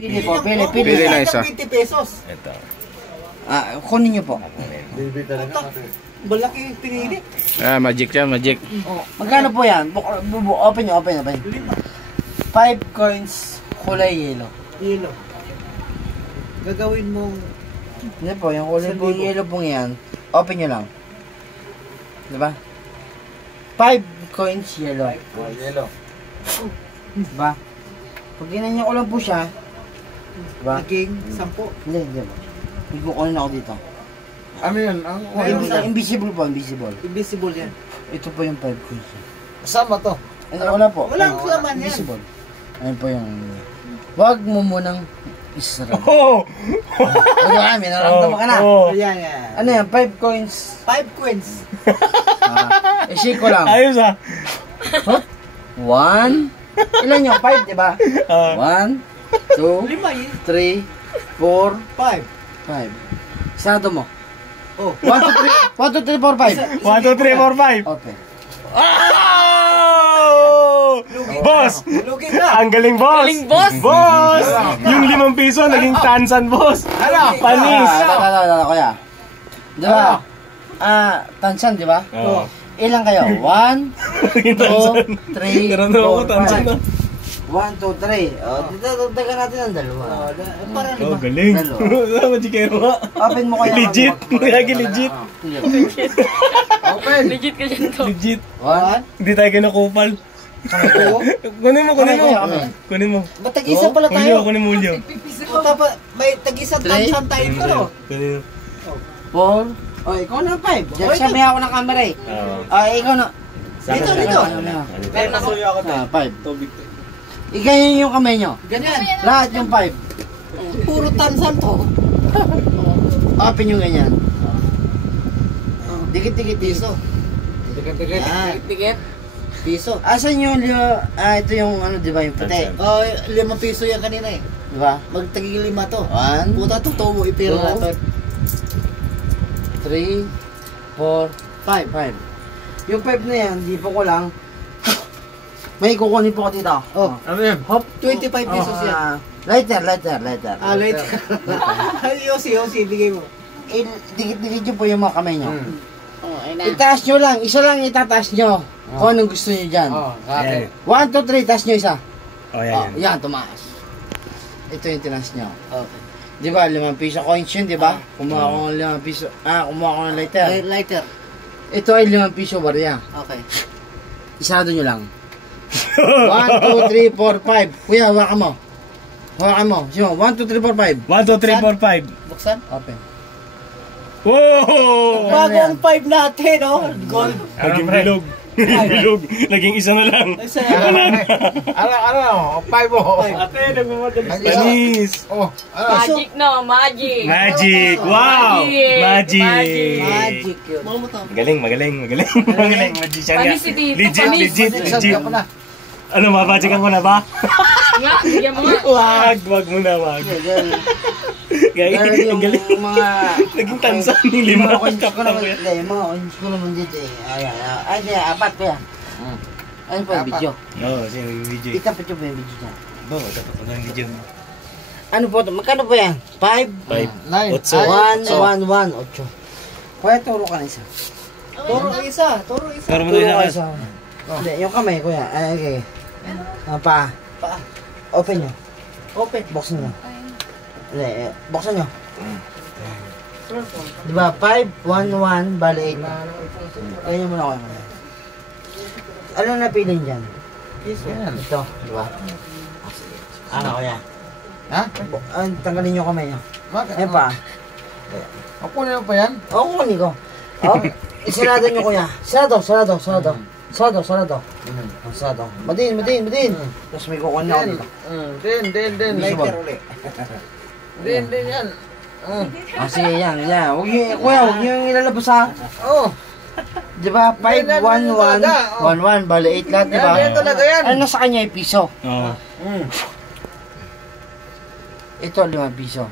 Pili po, pili. Pili na isa. 20 pesos. Ito. Kunin niyo po. Malaki yung pinili. Magic yan, magic. Magkano po yan? Open nyo. 5 coins, kulay yellow. Yelo. Gagawin mong... Hindi po, yung kulay po yellow pong yan. Open nyo lang. Diba? 5 coins yellow. Yelo. Diba? Pag ginanyan ko lang po siya, diba? Naging 10. Hindi ba? Hindi ko kunin ako dito. Ano yun? Invisible po, invisible. Invisible yan. Ito po yung 5 coins. Kasama to. Wala po. Walang laman yan. Invisible. Ayun po yung... Huwag mo munang isra. May naramdaman ka na. Yan. Ano yan? 5 coins. 5 coins. Shake ko lang. Ayos ah. 1. Ilan yung 5, diba? 1, 2, 3, 4, 5. 5. Sarado mo. Oh. 1, 2, 3, 4, 5. 1, 2, 3, 4, 5. Okay. Oh! Boss! Lugi na. Ang galing, boss! Galing, boss! Boss! Yung 5 piso naging tansan, boss! Panis! Kuya. Diba? Tansan, diba? Oo. Ilan kayo? 1, 2, 3, 4, 5. 1, 2, 3. Dagdagan natin ang dalawa. Para Oh, galing. Sama chikero nga. Open mo kayo. Legit. Lagi legit. Open. Legit ka dyan to. Legit. 1. Hindi tayo kinakupal. Kunin mo. Ba't tag-isa pala tayo? Kunin mo, Julio. May tag-isang tansan tayo ko, no? Kunin mo. 4. Ikaw na 5. Diyan siya may ako ng camera eh. Ikaw na. Dito. Pero nasuyo ako tayo. 5. Iganyan yung kamay nyo. Ganyan. Lahat yung 5. Puro tansan to. Open yung ganyan. Dikit-dikit piso. Dikit-dikit. Ticket. Piso. Asan yung ito yung ano, di ba, yung puti? 5 piso yan kanina eh. Di ba? Magtagi 5 to. 1, Puta to, mo ipira natin. 3, 4, 5. Yung 5 na yan, di po ko lang. May kukunin po ko dito. Ano yan? Hop. 25 pesos yan. Lighter. Later. Yosi, bigay mo. Dikit-dikit nyo po yung mga kamay nyo. Ayun na. Itaas nyo lang. Isa lang itataas nyo. Kung anong gusto nyo dyan. 1, 2, 3, taas nyo isa. Oh, yan. Yan, tumaas. Ito yung tinaas nyo. Okay. Di ba, 5 piso coins yun, di ba? Kumuha ko ng 5 piso. Kumuha ko ng lighter. Lighter. Ito ay 5 piso barya. Okay. Isado nyo lang. 1, 2, 3, 4, 5. Kuya, hawakan mo. Sino? 1, 2, 3, 4, 5. 1, 2, 3, 4, 5. Buksan. Open. Wow! Bagong 5 natin, oh. Gold. Naging bilog. Naging isa na lang. Ano? 5 mo. Ate, nagmamadali. Panis. Magic no, magic. Magic. Wow! Magic. Magic yun. Magaling. Magician nga. Panis si Tito. Legit. Ano, mabajikan ko na ba? Nga, bigyan mo nga. Wag mo na. Pero yung mga... Naging tansan yung 5. Yung mga coins ko naman dito eh. Ay, 4 kuya. Ano po yung video? Oo, siya yung video. Itapat nyo po yung video dyan. Dapat ko na yung video. Ano po ito? Magkano po yan? 5? 5. 1, 8. Kuya, turo ka na isa. Turo isa. Turo mo na isa. Hindi, yung kamay kuya. Ay, okay. Paa. Open nyo. Buksan nyo. Hindi, buksan nyo. Diba, 5, 1, 1, bali 8. Kaya nyo muna kuya. Ano na pilin dyan? Ito, diba? Ano kuya? Tanggalin nyo kamay nyo. Ayun pa. Kunin mo pa yan? Oo, kunin ko. Isarado nyo kuya. Sarado. Madin. Tapos may kukunin ako dito. Din. Lighter ulit. Din yan. Sige, yan. Kuya, huwag nyo yung ilalabas ha. Diba? 5, 1, 1, 1, bali 8 lahat, diba? Yan talaga yan. Ano sa kanya yung piso? Oo. Ito, 5 piso.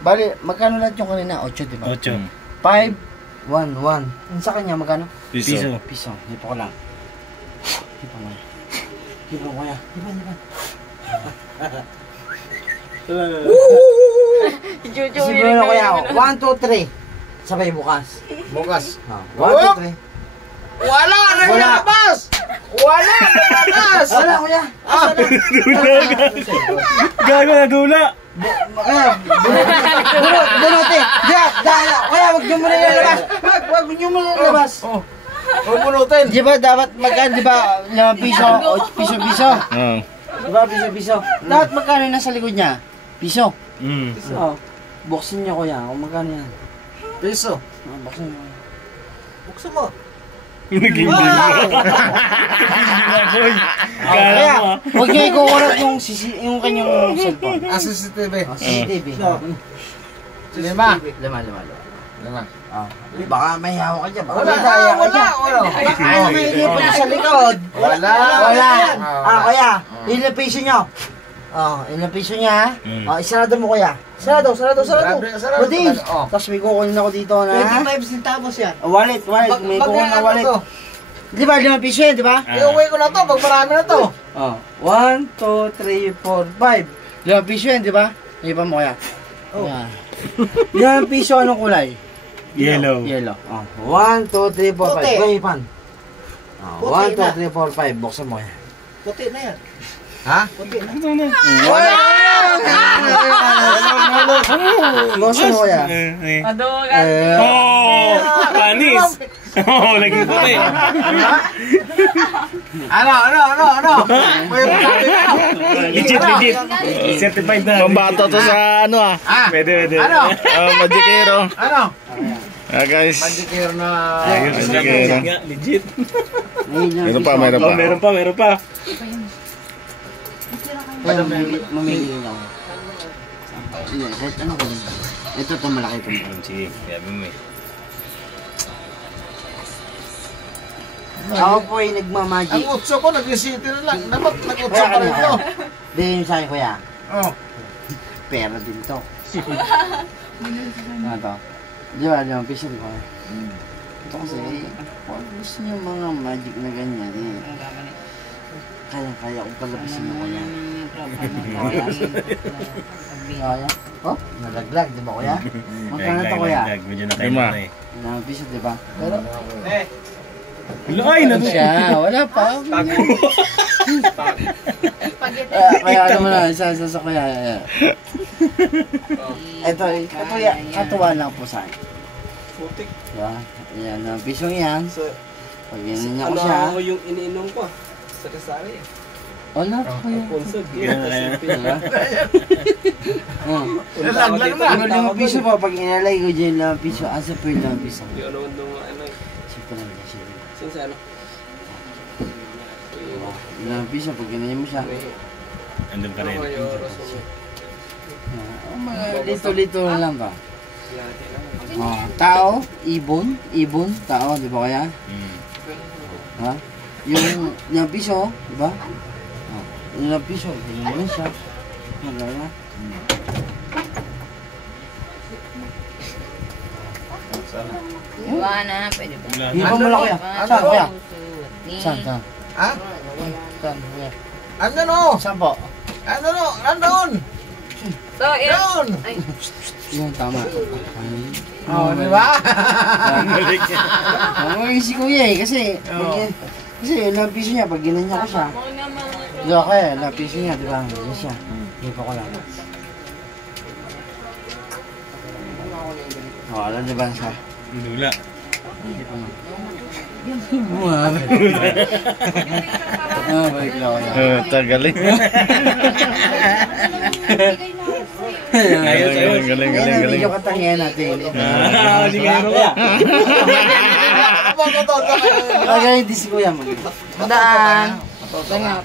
Bali, magkano lahat yung kanina? 8, diba? 8. 5, 1, 1. Sa kanya, magkano? Piso. Piso. Hipo ko lang. Liban kuya. Liban. Juju, Isipin mo na kuya. 1, 2, 3. Sabay bukas. Bukas. 1, 2, 3. Wala na Wala. labas! Wala na labas! Wala kuya. Gago na dula. Kuya, bunutin. Kuya, wag niyo muna ilalabas. Wag niyo muna ilalabas. Pupunutin. Di ba dapat magkano, di ba, 5 piso o piso-piso? Di ba, piso-piso? Dapat magkano yung nasa likod niya? Piso. Oo. Buksin niyo kuya, kung magkano yan. Piso. Buksin niyo. Buksan mo. Naging dila. Kaya, huwag niyo ikukurap yung kanyang cellphone. CCTV. CCTV. Lima. Lima. Baka may hawa ka dyan. Baka Wala. may daya ka dyan. Wala. May inipan sa likod. Wala. Kuya, ilang piso nyo? Ilang piso niya. Isarado mo kuya. Sarado. Sarado. Pwede. Tapos may kukunin ako dito na 25 centavos yan. wallet. May kukunin na wallet. Di ba, 5 piso yan, di ba? Iuwi ko na to pag marami na to. 1, 2, 3, 4, 5. 5 piso yan, di ba? Ipan mo kaya. Yan. 5 piso, anong kulay? Yellow. 1, 2, 3, 4, 5. Puti. Kuya, Ipan. Puti 1, 2, 3, 4, 5. Buksan mo yan. Puti na yan. Ha? Puti na. Buksan mo kaya. Adugan. Oh! Panis! Oh, naging puti. Ano? May sabi ko. Legit. Certified na. Pambato to sa ano ah. Pwede. Ano? Magikero. Ano? Guys. Mandikir na. Magikero. Legit. Meron pa. Oh, meron pa. Mamili lang ako. Ano ko lang? Ito malaki itong. Sige, sabi mo eh. Ako po ay Ang nagmamagic. utso ko, nag-city na lang. Dapat nag-utso pa rin to. Din sa akin kuya. Oh. Pera din to. Ano to? Di ba, 5 piso di ba? Ito kasi, kung gusto niyo mga magic na ganyan eh. Kaya kung palabasin mo kuya. Kaya? Oh, nalaglag, di ba kuya? Magkano to kuya? Medyo nakailan na eh. 5 piso di ba? Pero, Ay, ano siya? Wala pa. Kaya ano mo na, isa sa kuya. Ito, katuwa lang po sa akin. Diba? Ayan, ang pisong yan. Pag ininya ko siya. Ano yung iniinom ko? Sa kasari. Wala pa kayo. Diba? Nalaglag na. Yung 5 piso pa, pag inalay ko dyan 5 piso, asa po yung 5 piso. Yung ano. Siyempre lang siya. Saan sa ano? Yung 5 piso, pag ginaya mo siya. Andun pa rin. Lito-lito na lang ba? Tao, ibon, tao, di ba kaya? Ha? Yung piso, di ba? Yung piso, ganyan mo siya. Magaya. Iwana, pwede ba? Ibon mo lang kuya. Saan kuya? Saan? Ha? Saan kuya? Andun o. Saan po? Andun o. Andun. So, yan. Doon. Ay, Yun, tama. Oh, di ba? Ang si kuya eh, kasi yung 5 piso niya, pag ginanya ko siya, ako naman. di ba kaya, 5 piso niya, di ba? Yan siya. Hindi pa ko lang. Alam di ba siya? Dula. Balik lang ako. Tagaling. Galing. Medyo katangian natin. Sige, meron ka. Kaya hindi si kuya mag. Daan. Tengok.